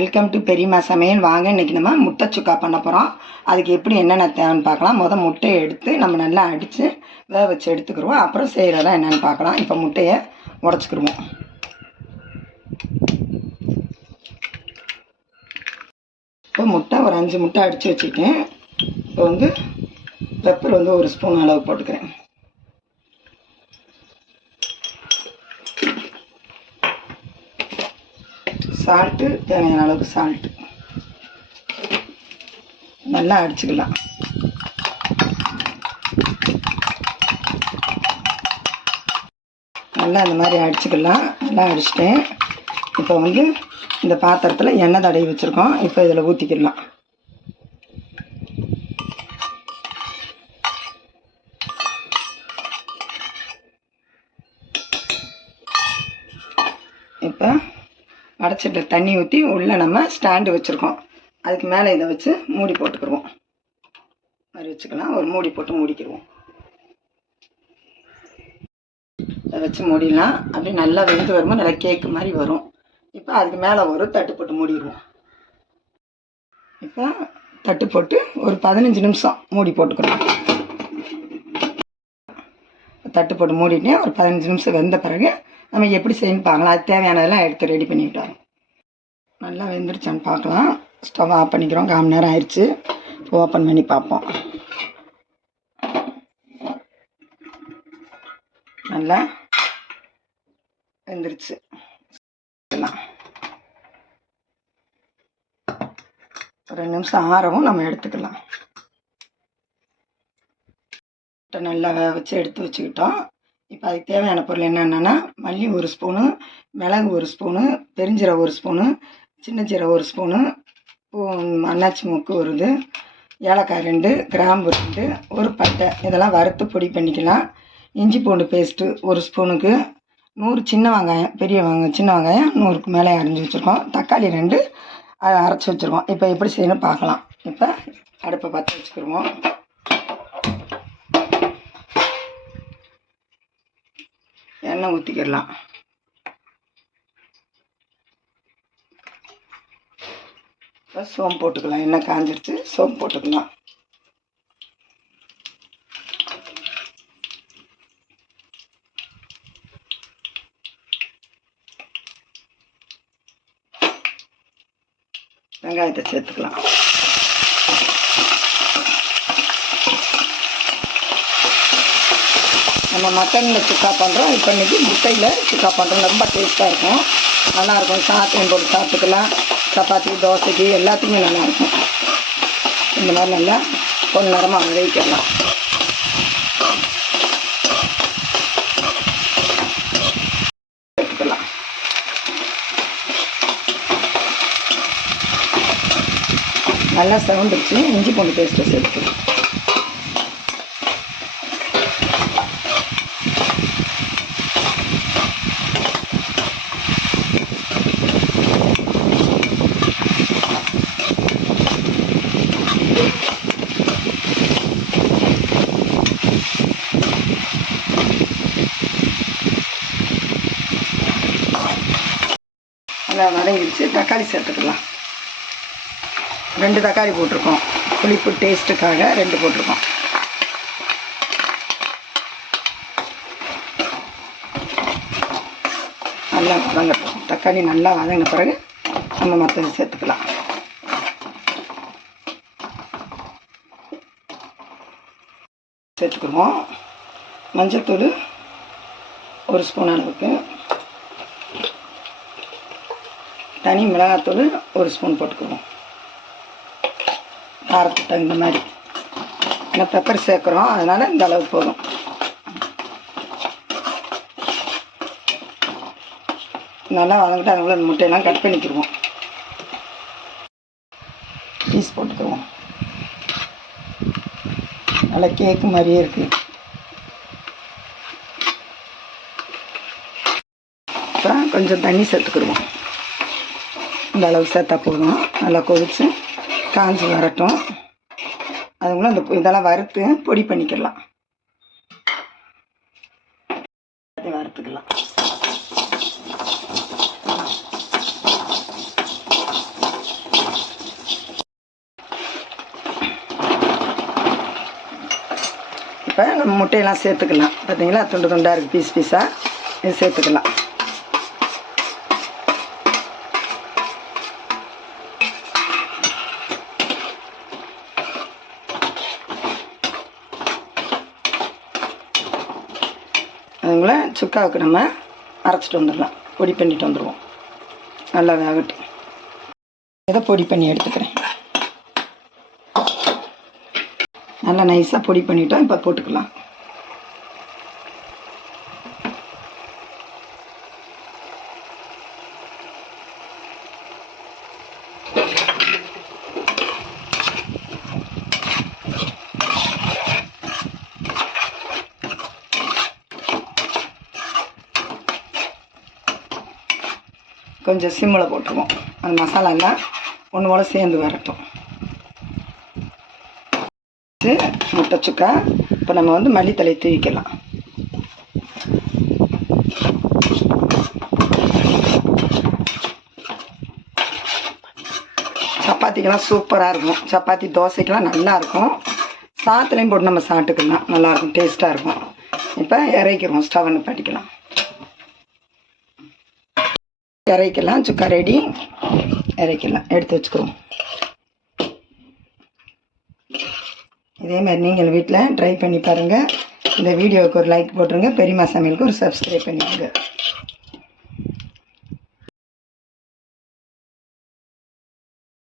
Welcome to பெரியம்மா சமையல். வாங்க, இன்றைக்கி நம்ம முட்டை சுக்கா பண்ண போகிறோம். அதுக்கு எப்படி என்னென்ன தேவைன்னு பார்க்கலாம். முட்டையை எடுத்து நம்ம நல்லா அடித்து வேக வச்சு எடுத்துக்கிடுவோம். அப்புறம் செய்கிறதா என்னென்னு பார்க்கலாம். இப்போ முட்டையை உடச்சிக்கிடுவோம். இப்போ முட்டை ஒரு 5 முட்டை அடித்து வச்சுருக்கேன். இப்போ பெப்பர் 1 ஸ்பூன் அளவு போட்டுக்கிறேன். சால்ட்டு தேவையான அளவுக்கு சால்ட்டு நல்லா அடிச்சுக்கலாம். நல்லா இந்த மாதிரி அடிச்சுக்கலாம். நல்லா அடிச்சிட்டேன். இப்போ இந்த பாத்திரத்தில் எண்ணெய் தடவி வச்சுருக்கோம். இப்போ இதில் ஊற்றிக்கிடலாம். இப்போ அடைச்சிட்டு தண்ணி ஊற்றி உள்ளே நம்ம ஸ்டாண்டு வச்சுருக்கோம். அதுக்கு மேலே இதை வச்சு மூடி போட்டுக்கிடுவோம். மாதிரி வச்சுக்கலாம். ஒரு மூடி போட்டு மூடிக்கிடுவோம். இதை வச்சு மூடிடலாம். அப்படி நல்லா வெந்து வரும்போது நல்லா கேக்கு மாதிரி வரும். இப்போ அதுக்கு மேலே ஒரு தட்டு போட்டு மூடிடுவோம். இப்போ தட்டு போட்டு ஒரு 15 நிமிஷம் மூடி போட்டுக்கிறோம். தட்டு போட்டு மூடிட்டேன். ஒரு 15 நிமிஷம் வெந்த பிறகு நம்ம எப்படி செய்யணும்னு பார்க்கலாம். அது தேவையானதெல்லாம் எடுத்து ரெடி பண்ணிவிட்டு வரோம். நல்லா வெந்துருச்சான்னு பார்க்கலாம். ஸ்டவ் ஆஃப் பண்ணிக்கிறோம். 1/4 மணி நேரம் ஆயிடுச்சு. ஓப்பன் பண்ணி பார்ப்போம். நல்லா வெந்துருச்சு. ஒரு 2 நிமிஷம் ஆறவும் நம்ம எடுத்துக்கலாம். நல்லா வேக வச்சு எடுத்து வச்சுக்கிட்டோம். இப்போ அதுக்கு தேவையான பொருள் என்னென்னா, மல்லி 1 ஸ்பூனு, மிளகு 1 ஸ்பூனு, பெருஞ்சீரகம் 1 ஸ்பூனு, சின்ன ஜீரகம் 1 ஸ்பூனு, அன்னாச்சி மூக்கு 1 இது, ஏலக்காய் 2, கிராம்பு 2, ஒரு பட்டை. இதெல்லாம் வறுத்து பொடி பண்ணிக்கலாம். இஞ்சி பூண்டு பேஸ்ட்டு 1 ஸ்பூனுக்கு, 100 சின்ன வெங்காயம், சின்ன வெங்காயம் 100க்கு மேலே அரைஞ்சி வச்சுருக்கோம். தக்காளி 2 அதை அரைச்சி வச்சுருக்கோம். இப்போ எப்படி செய்யணும்னு பார்க்கலாம். இப்போ அடுப்பை பற்ற வச்சுக்கிடுவோம். எண்ணெய் ஊற்றிக்கிடலாம். இப்போ சோம்பு போட்டுக்கலாம். எண்ணெய் காஞ்சிருச்சு. சோம்பு போட்டுக்கலாம். வெங்காயத்தை சேர்த்துக்கலாம். நம்ம மட்டனில் சுக்கா பண்ணுறோம். இப்போ இன்றைக்கி முட்டையில் சுக்கா பண்ணுறோம். ரொம்ப டேஸ்ட்டாக இருக்கும். நல்லாயிருக்கும். சாதத்தையும் போட்டு சாப்பிட்டுக்கலாம். சப்பாத்தி, தோசைக்கு எல்லாத்துக்குமே நல்லாயிருக்கும். இந்த மாதிரி நல்லா பொன் நேரமாக வதக்கிக்கலாம். எடுத்துக்கலாம். நல்லா செவந்துருச்சு. இஞ்சி பூண்டு பேஸ்ட்டை சேர்த்துக்கலாம். நல்லா வதங்கிடுச்சு. தக்காளி சேர்த்துக்கலாம். 2 தக்காளி போட்டிருக்கோம். புளிப்பு டேஸ்ட்டுக்காக 2 போட்டிருக்கோம். நல்லா வதங்கட்டும். தக்காளி நல்லா வதங்கின பிறகு நம்ம மற்றது சேர்த்துக்கலாம். சேர்த்துக்குவோம். மஞ்சள்தூள் 1 ஸ்பூன் அளவுக்கு, தனி மிளகாத்தூள் 1 ஸ்பூன் போட்டுக்குவோம். காரத்துக்கு தகுந்த மாதிரி. ஏன்னா பெப்பர் சேர்க்குறோம், அதனால் இந்த அளவு போதும். நல்லா வதங்கிட்டு அதுக்குள்ள அந்த முட்டையெல்லாம் கட் பண்ணிக்கிடுவோம். பீஸ் போட்டுக்குவோம். நல்லா கேக்கு மாதிரியே இருக்குது. அப்புறம் கொஞ்சம் தண்ணி சேர்த்துக்கிடுவோம். இந்த அளவு சேர்த்தா போதும். நல்லா கொதித்து காஞ்சி வரட்டும். அதுக்குள்ளே இதெல்லாம் வறுத்து பொடி பண்ணிக்கலாம். வறுத்துக்கலாம். இப்போ நம்ம முட்டையெல்லாம் சேர்த்துக்கலாம். பார்த்தீங்களா, துண்டு துண்டாக இருக்குது, பீஸ் பீஸாக. இது சேர்த்துக்கலாம். அதுங்கள சுக்காவுக்கு நம்ம அரைச்சிட்டு வந்துடலாம். பொடி பண்ணிட்டு வந்துடுவோம். நல்லா வேகட்டும். இதை பொடி பண்ணி எடுத்துக்கிறேன். நல்லா நைஸாக பொடி பண்ணிட்டோம். இப்போ போட்டுக்கலாம். கொஞ்சம் சிம்மில் போட்டுருவோம். அந்த மசாலாலாம் ஒன்று போல் சேர்ந்து வரட்டும். முட்டை சுக்கா. இப்போ நம்ம வந்து மல்லித்தலை தூவிக்கலாம். சப்பாத்திக்கெல்லாம் சூப்பராக இருக்கும். சப்பாத்தி தோசைக்கெல்லாம் நல்லாயிருக்கும். சாத்துலேயும் போட்டு நம்ம சாப்பிட்டுக்கலாம். நல்லாயிருக்கும், டேஸ்ட்டாக இருக்கும். இப்போ இறக்கிடுவோம். ஸ்டவ் நிப்பாட்டிக்கலாம். இறக்கலாம். சுக்கா ரெடி. இறக்கலாம். எடுத்து வச்சுக்குவோம். இதே மாதிரி நீங்கள் வீட்டில் ட்ரை பண்ணி பாருங்கள். இந்த வீடியோவுக்கு ஒரு லைக் போட்டுருங்க. பெரியம்மா சமையலுக்கு ஒரு சப்ஸ்கிரைப் பண்ணிடுங்க.